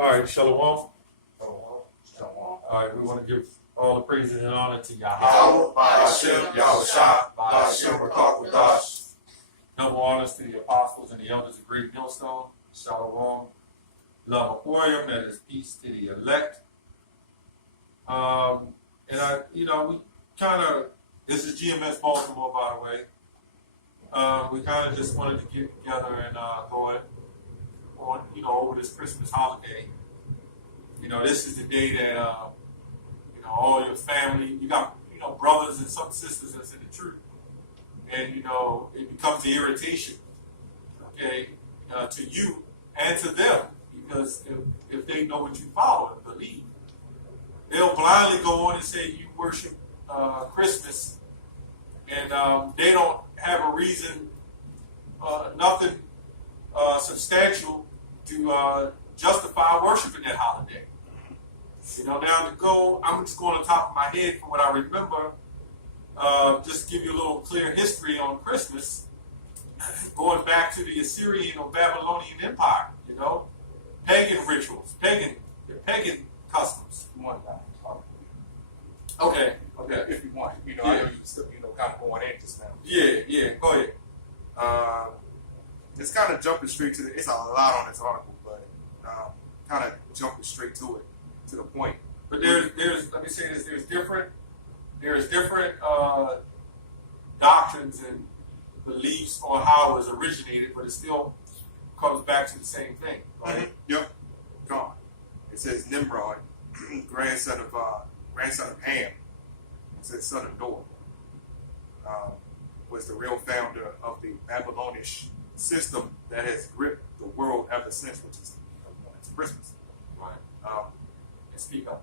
All right, Shalom. Shalom. All right, we want to give all the praises and honor to Yahweh. Yahweh, Ba'ashem, Yahushua, Ba'ashem, Rakakutash. Double honors to the apostles and the elders of Great Millstone. Shalom. Love Aquarium, that is peace to the elect. We kind of, this is GMS Baltimore, by the way. We kind of just wanted to get together and go on, over this Christmas holiday. This is the day that, all your family, you got, brothers and some sisters that's in the truth. And, it becomes an irritation, okay, to you and to them. Because if they know what you follow and believe, they'll blindly go on and say you worship Christmas, and they don't have a reason, nothing substantial to justify worshiping that holiday. I'm just going on top of my head from what I remember, just to give you a little clear history on Christmas, going back to the Assyrian or Babylonian Empire, pagan rituals, pagan customs. You want that? Okay. If you want, Yeah. I know you still, kind of going in just now. Yeah, go ahead. It's kind of jumping straight to it's a lot on this article, but kind of jumping straight to it, to the point. But there's let me say this, there's different doctrines and beliefs on how it was originated, but it still comes back to the same thing, right? Mm-hmm. Yep. Gone. It says Nimrod, grandson of Ham, it says son of Noah, was the real founder of the Babylonian system that has gripped the world ever since, which is it's Christmas. Right. And speak up.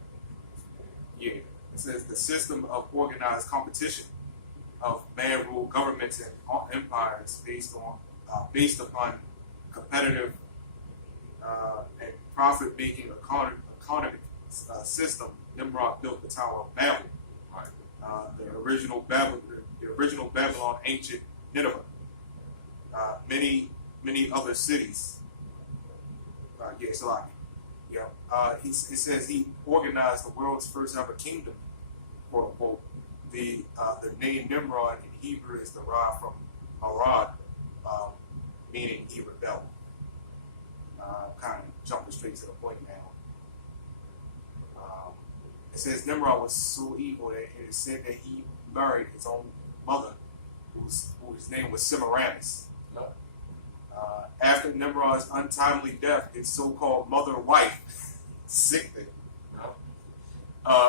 Yeah. It says the system of organized competition of man-ruled governments and empires based upon competitive and profit-making economic system. Nimrod built the Tower of Babel, right. The original Babylon, ancient Nineveh, many other cities. It's a lot. It says he organized the world's first ever kingdom, quote unquote. The name Nimrod in Hebrew is derived from Arad, meaning he rebelled. Kind of jumping straight to the point now. It says Nimrod was so evil that it is said that he married his own mother, whose name was Semiramis. After Nimrod's untimely death, his so-called mother-wife, sickening,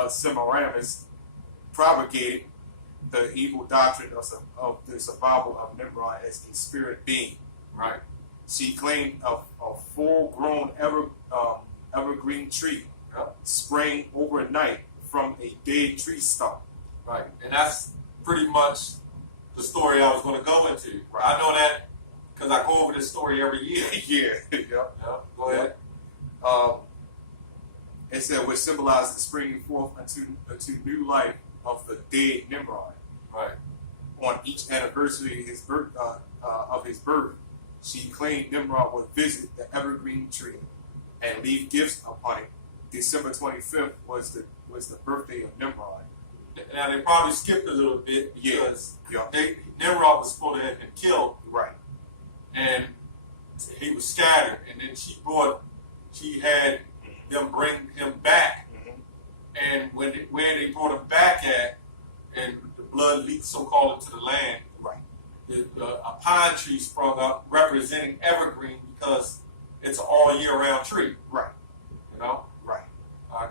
Semiramis propagated the evil doctrine of the survival of Nimrod as a spirit being. Right. She claimed a full-grown evergreen tree sprang overnight from a dead tree stump. Right. And that's pretty much the story I was going to go into. Right. I know that because I go over this story every year. Yeah. Go ahead. It said, which symbolized the springing forth into new life of the dead Nimrod. Right. On each anniversary of his birth, she claimed Nimrod would visit the evergreen tree and leave gifts upon it. December 25th was the birthday of Nimrod. Now they probably skipped a little bit because Yeah. Nimrod was supposed to have been killed. Right. And he was scattered, and then she had them bring him back, and where they brought him back at, and the blood leaked so-called into the land, right? A pine tree sprung up representing evergreen because it's an all-year-round tree, right? Right.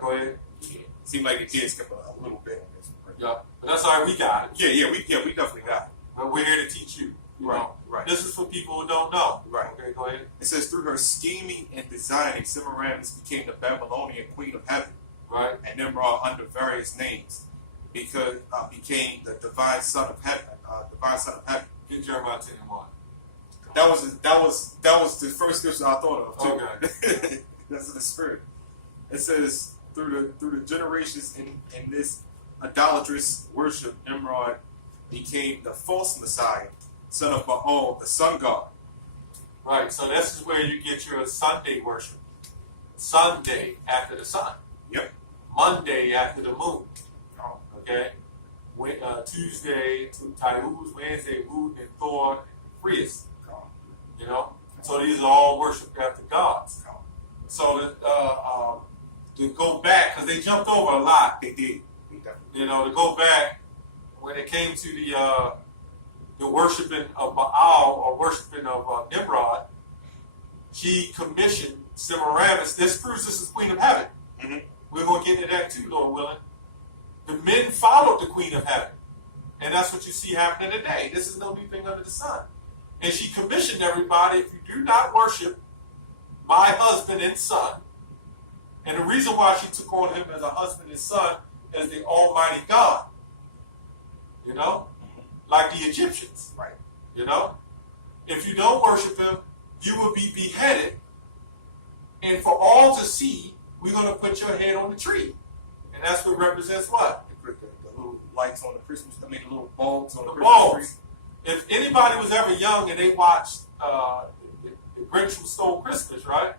Go ahead. Yeah. Seemed like it did skip a little bit on this. Yeah, but that's all right. We got it. Yeah, we definitely got it. But we're here to teach you. Right. This is for people who don't know. Right. Okay, go ahead. It says through her scheming and designing, Semiramis became the Babylonian queen of heaven. Right. And Nimrod, under various names, became the divine son of heaven. Get Jeremiah 10:1. That was the first scripture I thought of too. Okay. That's the spirit. It says through the generations in this idolatrous worship, Nimrod became the false Messiah, son of Baal, the sun god. Right, so this is where you get your Sunday worship. Sunday after the sun. Yep. Monday after the moon. Oh, Okay. Tuesday to Tammuz, Wednesday Moon and Thor and Frias. oh, You know. So these are all worship after gods. oh. So to go back, because they jumped over a lot. They did. They definitely You know, to go back when it came to the worshiping of Baal or worshiping of Nimrod, she commissioned Semiramis. This proves this is Queen of Heaven. Mm-hmm. We're going to get into that too, Lord willing. The men followed the Queen of Heaven. And that's what you see happening today. This is no new thing under the sun. And she commissioned everybody, if you do not worship my husband and son, and the reason why she took on him as a husband and son as the Almighty God, you know, like the Egyptians, right. you know, if you don't worship him, you will be beheaded. And for all to see, we're going to put your head on the tree. And that's what represents what? They put the little lights on the Christmas. I mean, the little bulbs on the Christmas bulbs. tree. If anybody was ever young and they watched the Grinch Who Stole Christmas, right?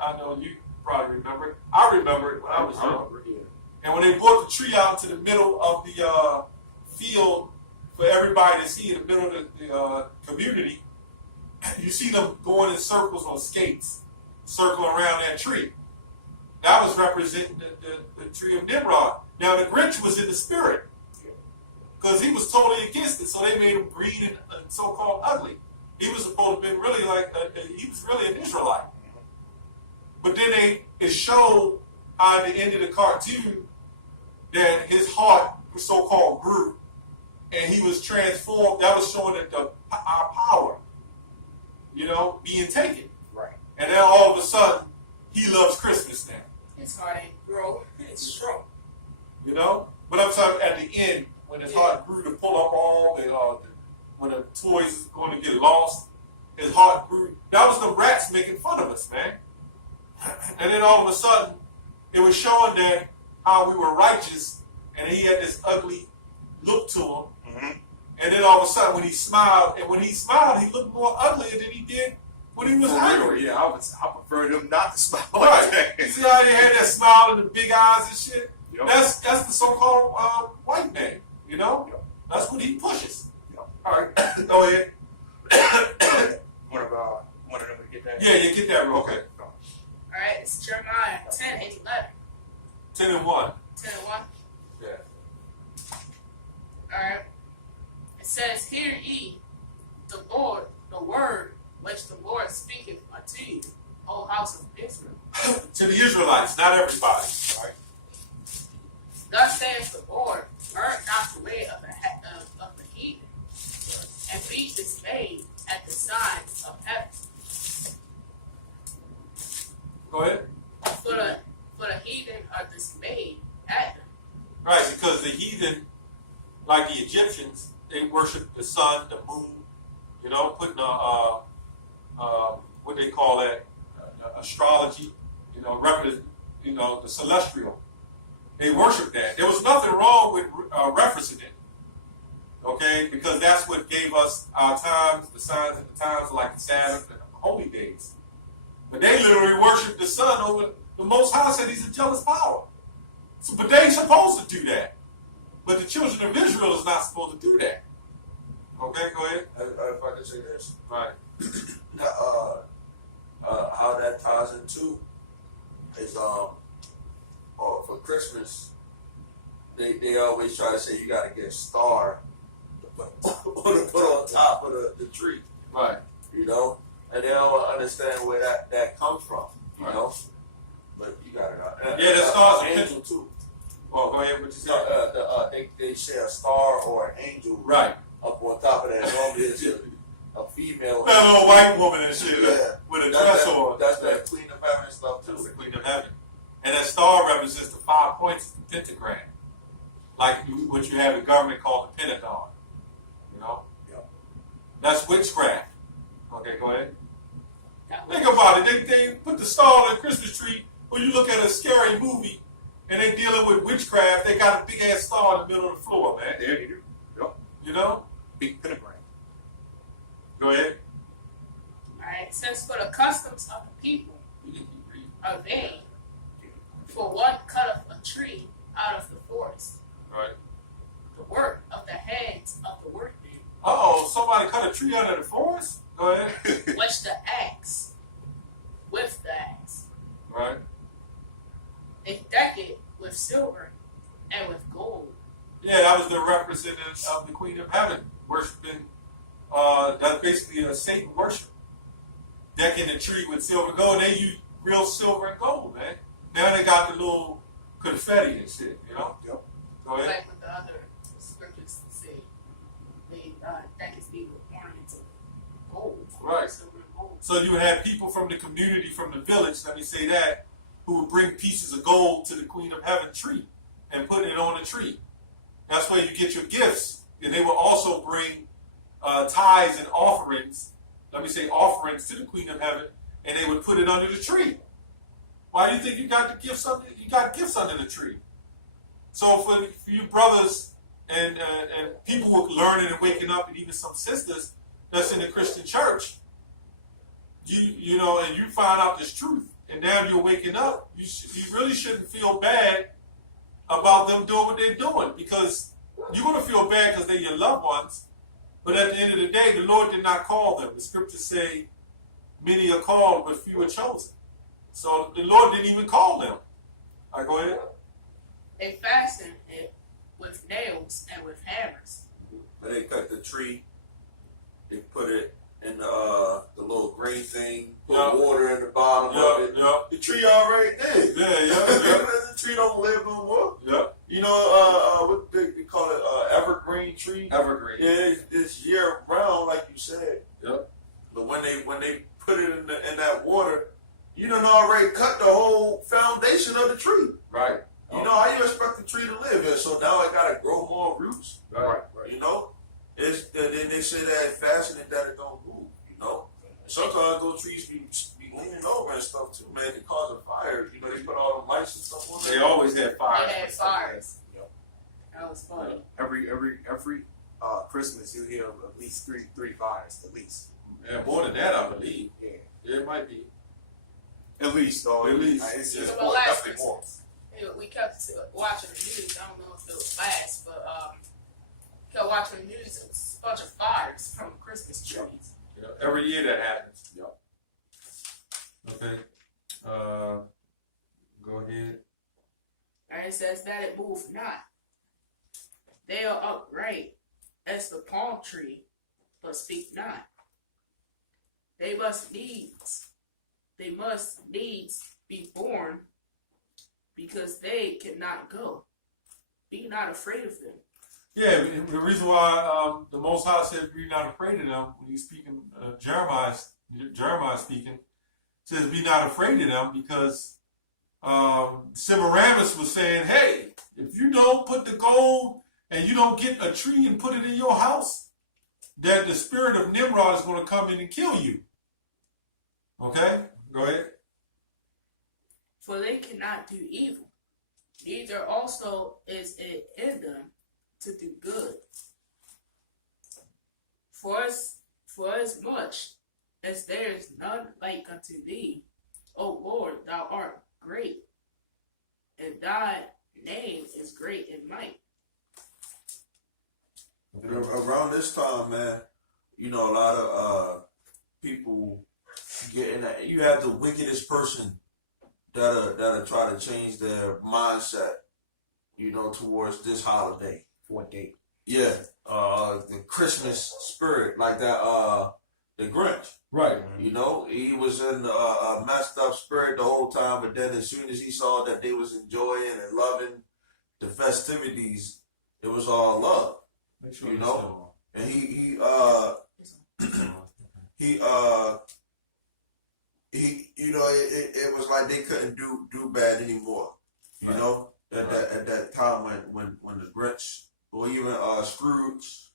I know you probably remember it. I remember it when I was young. Yeah. And when they brought the tree out to the middle of the field for everybody to see in the middle of the community, you see them going in circles on skates, circling around that tree. That was representing the tree of Nimrod. Now the Grinch was in the spirit because he was totally against it, so they made him green and so-called ugly. He was supposed to have been really like he was really an Israelite. But then it showed at the end of the cartoon that his heart was so-called grew, and he was transformed. That was showing that our power, you know, being taken. Right. And then all of a sudden, he loves Christmas now. His heart ain't grow, it's shrunk. You know? But I'm talking at the end, when his heart grew to pull up all when the toys is going to get lost, his heart grew. That was the rats making fun of us, man. And then all of a sudden, it was showing that how we were righteous, and he had this ugly look to him. Mm-hmm. And then all of a sudden, when he smiled, he looked more uglier than he did when he was angry. Yeah, I prefer them not to smile Right. like that. You see how he had that smile and the big eyes and shit? Yep. That's the so-called white man, you know? Yep. That's what he pushes. Yep. All right, go ahead. One of them to get that. Yeah, you get that real quick. Okay. No. Alright, it's Jeremiah 10, 8, 11. 10 and 1. 10 and 1. Yeah. Alright. It says, Hear ye the Lord, the word which the Lord speaketh unto you, O house of Israel. To the Israelites, not everybody. Right? Thus saith the Lord, burn not the way of the heathen, and be dismayed at the signs of heaven. Go ahead. For the heathen are dismayed at them. Right, because the heathen, like the Egyptians, they worship the sun, the moon, you know, putting what they call that, astrology, you know, the celestial. They worship that. There was nothing wrong with referencing it, okay, because that's what gave us our times, the signs of the times, like the Sabbath and the holy days. But they literally worship the sun over the Most High. Said he's a jealous power. So, but they ain't supposed to do that. But the children of Israel is not supposed to do that. Okay, go ahead. If I could say this, Right. how that ties into is for Christmas, they always try to say you got to get a star to put on top of the tree, Right. you know, and they don't understand where that comes from, you Right. know. But you got it. Yeah, the star's a angel too. Well, go ahead. What you say? No, they say a star or an angel Right. up on top of that. Normally it's a female. That little white woman and shit Yeah. with a dress on. That's that Queen of Heaven stuff That's the too. Queen of Heaven. And that star represents the 5 points of the pentagram. Like what you have in government called the Pentagon. You know? Yep. That's witchcraft. Okay, go ahead. That Think about it. They put the star on the Christmas tree. When you look at a scary movie and they dealing with witchcraft, they got a big ass star in the middle of the floor, man. There you go. Yep. You know? Big pentagram. Go ahead. Alright, it says, For the customs of the people are vain, For one cutteth a tree out of the forest, Right. the work of the hands of the workmen, Oh, somebody cut a tree out of the forest? Go ahead. which the axe, with the axe, Right. they deck it with silver and with gold. Yeah, that was the representative of the Queen of Heaven worshiping. That's basically a Satan worship. Decking the tree with silver and gold. They use real silver and gold, man. Now they got the little confetti and shit, you know? Yep. Go ahead. Like what the other scriptures say, they deck his feet with ornaments of gold, Right. silver and gold. So you have people from the community, from the village, let me say that, who would bring pieces of gold to the Queen of Heaven tree and put it on the tree. That's where you get your gifts. And they will also bring tithes and offerings, let me say offerings to the Queen of Heaven, and they would put it under the tree. Why do you think you got the gifts under? You got gifts under the tree. So for you brothers and people who are learning and waking up, and even some sisters that's in the Christian church, you know, and you find out this truth, and now you're waking up. You really shouldn't feel bad about them doing what they're doing, because you're gonna feel bad because they're your loved ones. But at the end of the day, the Lord did not call them. The scriptures say, "Many are called, but few are chosen." So the Lord didn't even call them. All right, go ahead. They fasten it with nails and with hammers. But they cut the tree, they put it in the little green thing, put Yeah. water in the bottom of it. Yeah, The tree already dead. yeah. The tree don't live no more. Yeah. You know, what they call it, evergreen tree. Evergreen. Yeah, it's year round, like you said. Yep. But when they put it in that water, you done already cut the whole foundation of the tree. Right. You know, how you expect the tree to live? And so now it gotta grow more roots. Right. You know, then they say that fasten it that it don't move. You know, and sometimes those trees be leaning over and stuff too, man. It causes fires. You know, they put all the lights and stuff on They there. always had fire. They had fires. Yep. That was funny. Every Christmas you hear of at least three fires, at least. Yeah, more than that, I believe. Yeah. Yeah, it might be. At least, though. At least. It's But more, last definitely more. Christmas, we kept watching the news. I don't know if it was last, but kept watching the news. It was a bunch of fires from Christmas trees. Yeah, every year that happens. Yep. Okay. Go ahead. And it says that it moved not. They are upright as the palm tree, but speak not. They must needs be born, because they cannot go. Be not afraid of them. Yeah, the reason why the Most High said, "Be not afraid of them," when he's speaking, Jeremiah speaking, says, "Be not afraid of them," because Semiramis was saying, "Hey, if you don't put the gold and you don't get a tree and put it in your house, that the spirit of Nimrod is going to come in and kill you." Okay, go ahead. For they cannot do evil, neither also is it in them to do good. For as much as there is none like unto thee, O Lord, thou art great, and thy name is great in might. Around this time, man, you know, a lot of people getting that. You have the wickedest person that'll try to change their mindset, you know, towards this holiday. What date? Yeah, the Christmas spirit, like that, the Grinch. Right. You know, he was in a messed up spirit the whole time, but then as soon as he saw that they was enjoying and loving the festivities, it was all love. Make sure You it's know? still And he you know, it was like they couldn't do bad anymore. You Right. know, at that time when the Grinch or even Scrooge,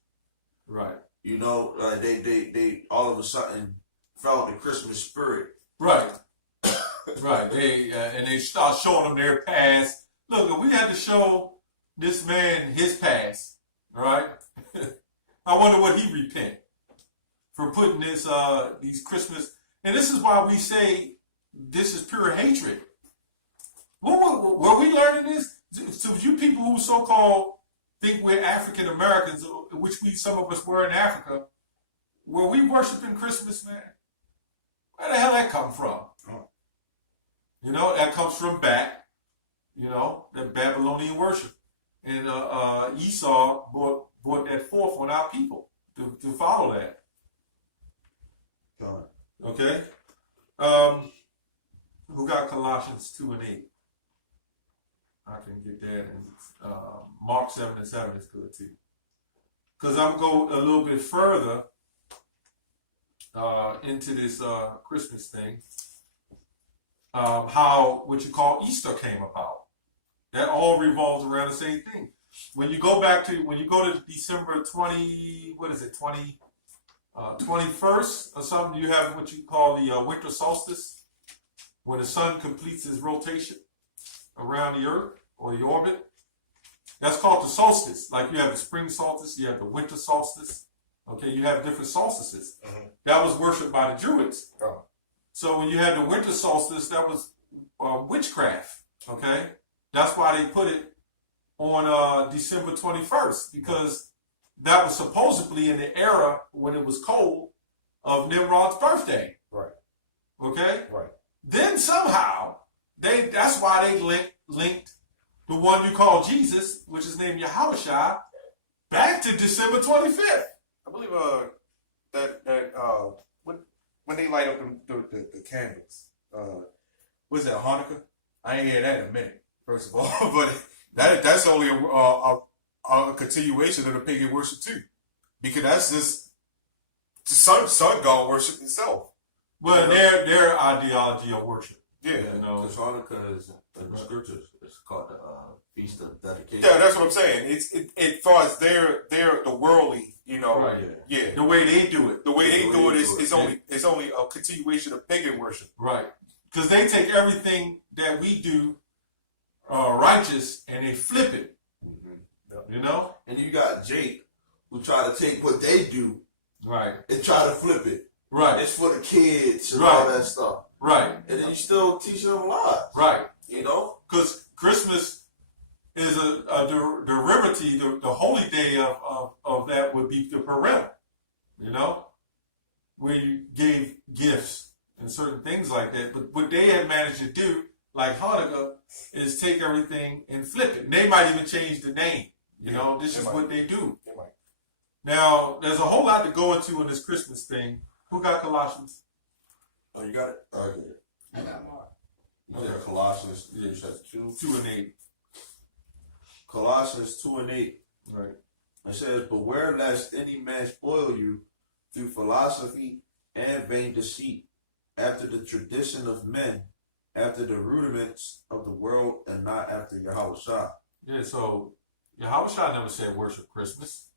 on. Right. you know, they all of a sudden felt the Christmas spirit. Right. Right. They and they start showing them their past. Look, if we had to show this man his past, right? I wonder what he repent for putting this these Christmas. And this is why we say this is pure hatred. What were we learning this? So you people who so-called think we're African Americans, which some of us were in Africa, were we worshiping Christmas, man? Where the hell that come from? You know, that comes from back, you know, that Babylonian worship. And Esau brought that forth on our people to follow that. Okay? Who got Colossians 2 and 8? I can get that. And Mark 7 and 7 is good too. Because I'm going a little bit further into this Christmas thing. How what you call Easter came about. That all revolves around the same thing. When you go to December 21st or something, you have what you call the winter solstice, when the sun completes its rotation around the earth or the orbit. That's called the solstice. Like you have the spring solstice, you have the winter solstice. Okay, you have different solstices. That was worshipped by the Druids. So when you had the winter solstice, that was witchcraft. Okay, that's why they put it on December 21st, because that was supposedly in the era when it was cold of Nimrod's birthday. Right. Okay. Right. Then somehow that's why they linked the one you call Jesus, which is named Yahushua, back to December 25th. I believe when they light up the candles, was that Hanukkah? I ain't hear that in a minute, first of all, but that's only a continuation of the pagan worship too, because that's just the sun god worship itself. Well, their ideology of worship. Yeah, you know. Because Hanukkah is in the scriptures. It's called the Feast of Dedication. Yeah, that's what I'm saying. As far as the worldly, you know, Right. Yeah, The way they do it. the way they do it is only a continuation of pagan worship. Right. Because they take everything that we do righteous and they flip it. You know? And you got Jake, who try to take what they do Right. and try to flip it. Right. It's for the kids and Right. all that stuff. Right. And then you still teaching them lies. Right. You know? Because Christmas is a derivative, the holy day of that would be the Purim, you know, where you gave gifts and certain things like that. But what they have managed to do, like Hanukkah, is take everything and flip it. And they might even change the name. You know, this is what they do. Now, there's a whole lot to go into in this Christmas thing. Who got Colossians? Oh, you got it? Oh, I got Mark. yeah. Yeah, Colossians 2. 2 and 8. Colossians 2 and 8. Right. It says, beware lest any man spoil you through philosophy and vain deceit, after the tradition of men, after the rudiments of the world, and not after Yahushua. Yeah, so Yahushua never said worship Christmas.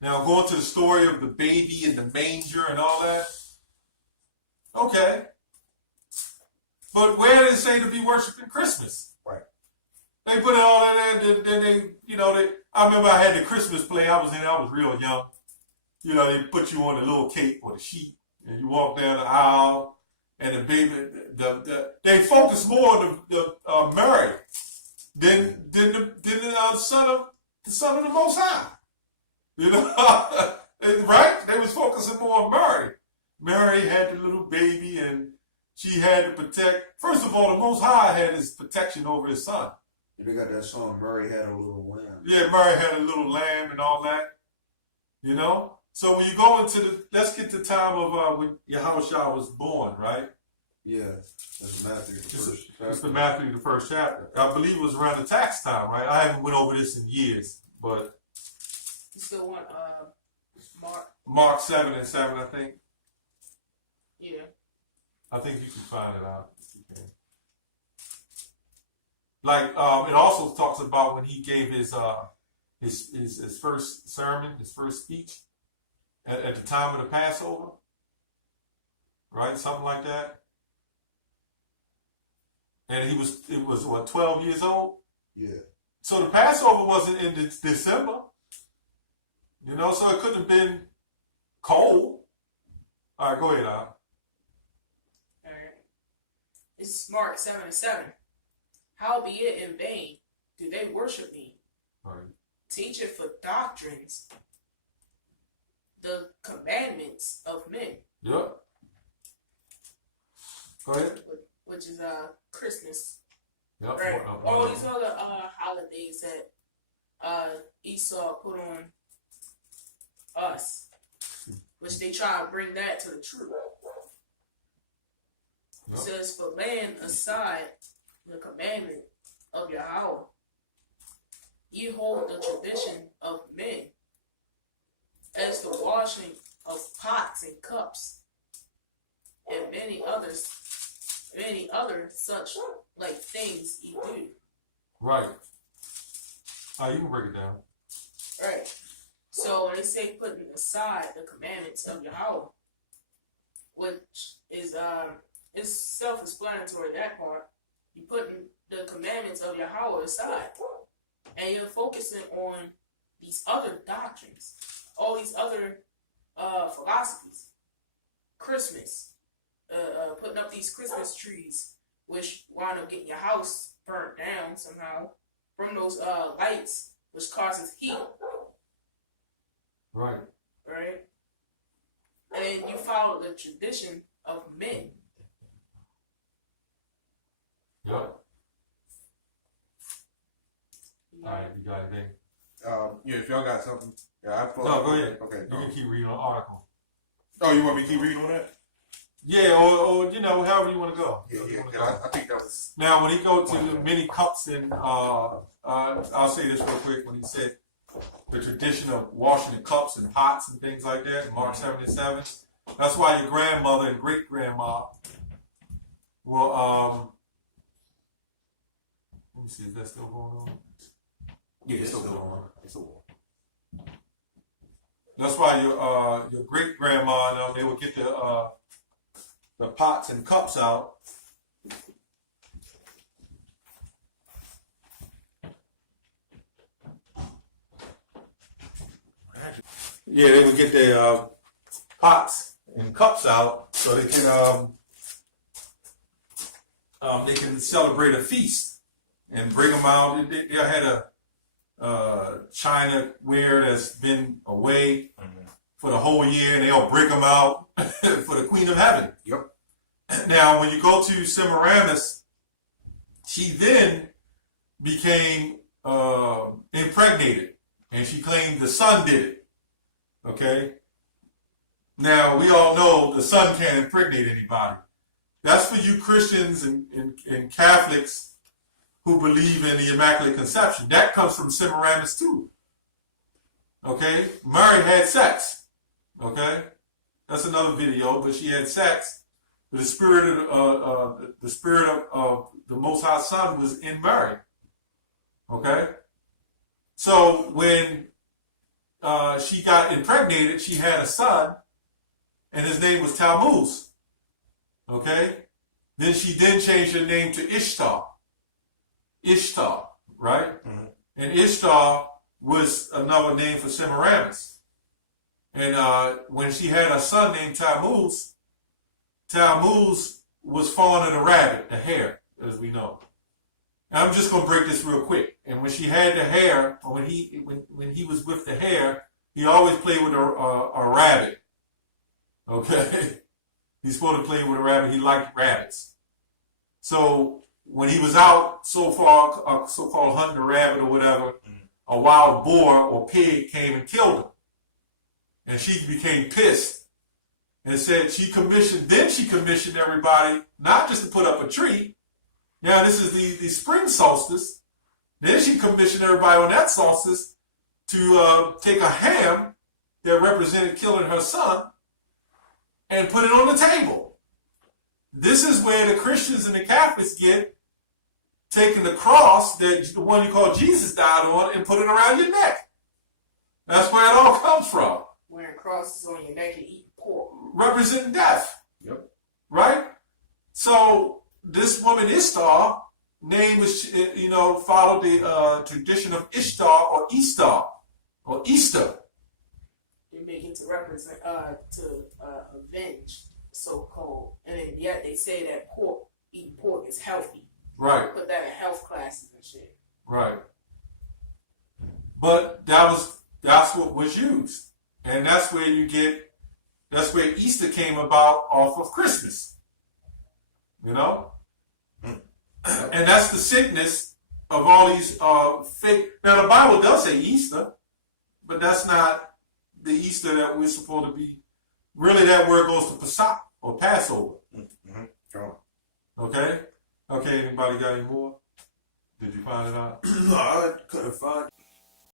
Now, going to the story of the baby and the manger and all that, okay. But where did it say to be worshiping Christmas? Right. They put it all in there, then they, you know, I remember I had the Christmas play, I was real young. You know, they put you on the little cape or the sheet, and you walk down the aisle, and the baby, they focus more on the Mary than the son of the Most High. You know, right? They was focusing more on Mary. Mary had the little baby, and she had to protect. First of all, the Most High had his protection over his son. They got that song, Mary Had a Little Lamb. Yeah, Mary had a little lamb and all that. You know? So when you go into let's get to the time of when Yahushua was born, right? Yeah, that's Matthew the first chapter. It's the Matthew, the first chapter. I believe it was around the tax time, right? I haven't went over this in years, but You still want Mark? Mark 7 and 7, I think. Yeah. I think you can find it out if you can. Like, it also talks about when he gave his first sermon, his first speech at the time of the Passover, right? Something like that. And it was what, 12 years old? Yeah. So the Passover wasn't in December, you know, so it couldn't have been cold. All right, go ahead, Al. Alright. It's Mark 7 and 7. Howbeit in vain do they worship me, Right. teaching for doctrines the commandments of men. Yep. Go ahead. Which is Christmas. Yep. Right. All these other holidays that Esau put on us, which they try to bring that to the truth. It Yep. says, for laying aside the commandment of Yahweh, ye hold the tradition of men, as the washing of pots and cups, and many other such like things ye do. Right. You can break it down. Right. So they say putting aside the commandments of Yahweh, which is it's self-explanatory, that part. You putting the commandments of Yahweh aside, and you're focusing on these other doctrines, all these other philosophies. Christmas, putting up these Christmas trees, which wind up getting your house burnt down somehow from those lights, which causes heat. Right. Right? And then you follow the tradition of men. Yep. All right. You got anything? Yeah, if y'all got something, yeah, I pull. No, go ahead. Okay. You can keep reading the article. Oh, you want me to keep reading on that? Yeah, or however you want to go. Yeah, You yeah. wanna yeah, go. I think that was. Now, when he go to the many cups and I'll say this real quick. When he said the tradition of washing the cups and pots and things like that, in Mark 77, that's why your grandmother and great grandma will let me see, is that still going on? Yeah, it's still It's going still on. It's still on. That's why your great grandma they would get the pots and cups out. Yeah, they would get their pots and cups out so they can celebrate a feast and bring them out. They had a China ware that's been away for the whole year, and they'll break them out for the Queen of Heaven. Yep. Now, when you go to Semiramis, she then became impregnated, and she claimed the son did it. Okay? Now, we all know the son can't impregnate anybody. That's for you Christians and Catholics who believe in the Immaculate Conception. That comes from Semiramis too. Okay? Mary had sex. Okay? That's another video, but she had sex. The spirit of the Most High Son was in Mary. Okay? So when she got impregnated, she had a son, and his name was Tammuz. Okay? Then she changed her name to Ishtar. Ishtar, right? Mm-hmm. And Ishtar was another name for Semiramis. And when she had a son named Tammuz, Tammuz was fond of the rabbit, the hare, as we know. And I'm just going to break this real quick. And when she had the hare, or when he was with the hare, he always played with a rabbit. Okay? He's supposed to play with a rabbit. He liked rabbits. So when he was out so-called hunting a rabbit or whatever, a wild boar or pig came and killed him. And she became pissed and said she commissioned everybody not just to put up a tree. Now this is the spring solstice. Then she commissioned everybody on that solstice to take a ham that represented killing her son and put it on the table. This is where the Christians and the Catholics get taking the cross, that the one you call Jesus died on, and put it around your neck. That's where it all comes from. Wearing crosses on your neck and eating pork. Representing death. Yep. Right? So this woman Ishtar, name was, followed the tradition of Ishtar or Easter or Easter. They make it to represent, avenge, so-called. And then yet they say that eating pork is healthy. Right. Put that in health classes and shit. Right. But that's what was used. And that's where Easter came about off of Christmas. You know? And that's the sickness of all these fake. Now, the Bible does say Easter, but that's not the Easter that we're supposed to be. Really, that word goes to Pesach or Passover. Mm-hmm. Sure. Okay? Okay, anybody got any more? Did you find it out? No, I couldn't find it.